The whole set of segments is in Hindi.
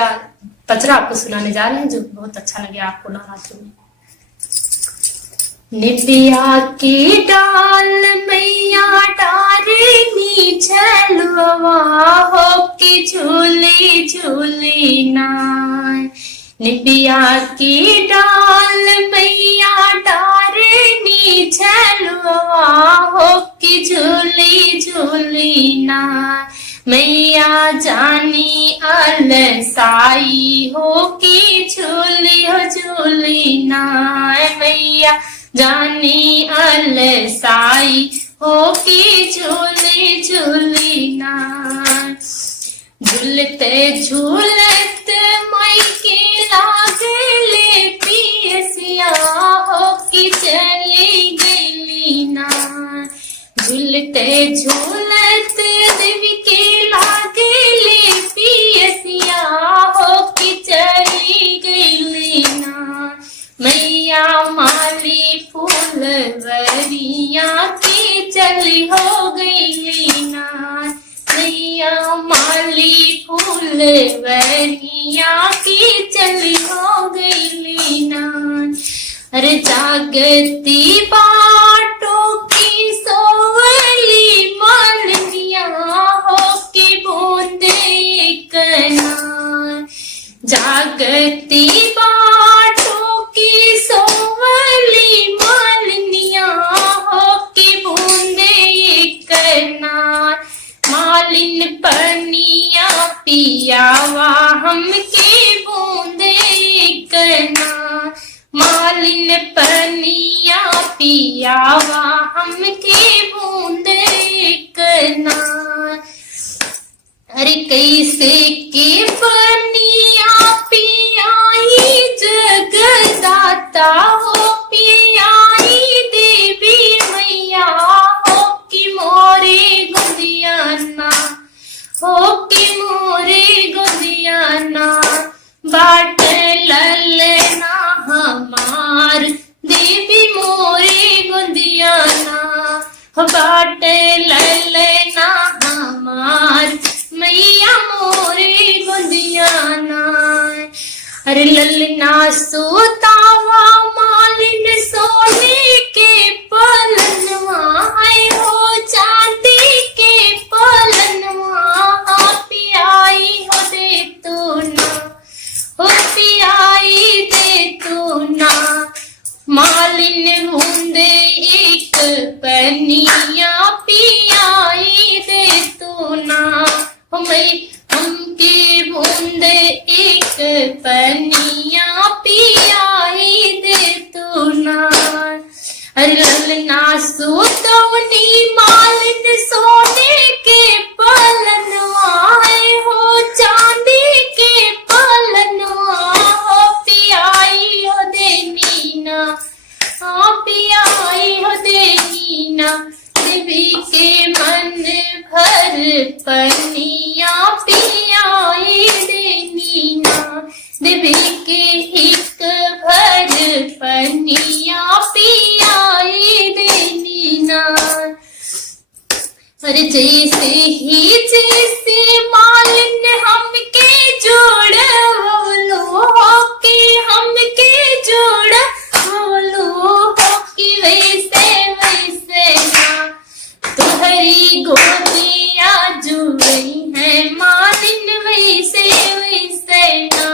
प्यारा पचरा आपको सुनाने जा रहे हैं जो बहुत अच्छा लगे आपको नवरात्रि में। निबिया की डाल मैया डारनी झलवा हो कि झूली झूली नाय। निबिया की डाल मैया डारनी झलवा हो कि झूली झूली नाय। मैया जानी अलसाई हो कि झूली हो झूली नाय। मैया जानी अलसाई हो कि झूली झूली नाय। झूलते झूलत मई की लागले पियसिया हो कि चली गली नाय। झूलते झूलत देवी के लागले पियसिया हो कि चली गली नाय। मैया माली फूलवरिया की चली हो गई नाय। मैया माली फूलवरिया की चली हो गई नाय। अरे जागती बाटों की सोवली मालनिया हो कि बूंदे एक नाय। जागती बाटों की सोवली मालनिया हो कि बूंदे एक नाय। मालिन पनिया पियावा हमके बूंदे एक नाय। मालिन पनिया पियावा हमके बूंदे एक नाय। अरे कैसे के पनिया पियाई जगदाता हो पियाई देवी मैया हो कि मोरे गुदियाना हो कि मोरे गुदियाना। बाट ललना हमार देवी मोरे गुदियाना हो। बाट ललना हमार मैया मोरे गुदियाना। अरे ललना सोतावा मालिन सोने के पलनवा है हो चांदी के पलनवा। पियाई हो दे तू ना हो पियाई दे तू ना। मालिन बूंदे एक पनिया पियाई दे तू ना। हमके बूंदे एक पनिया पियाई दे तू ना। अरे ललना सोतवनी मालिन सोने के पलनवा है हो चांदी के पलनवा हो। पियाई हो देनी ना हाँ पियाई हो देनी ना। देवी के मन भर पनिया पियाई देनी ना। देवी के हिक भर पनिया पियाई देनी ना। अरे जैसे ही जैसे मालिन हमके जोड़ बोलो हो कि हमके जोड़ बोलो हो कि वैसे वैसे ना। तुहरी गोदिया जुड़ी है मालिन वैसे वैसे ना।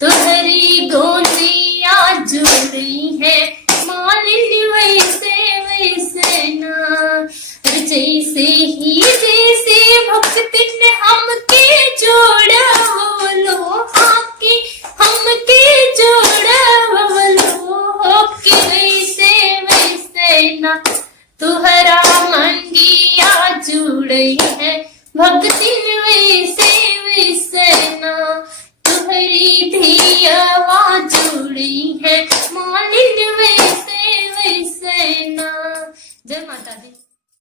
तुहरी गोदिया जुड़ी है मालिन वैसे वैसे ना। जैसे ही जैसे भक्ति ने हमके जोड़ा बोलो आके हमके जोड़ा बोलो कि वैसे वैसे ना। तुहरा मंगिया जुड़ी है भक्ति वैसे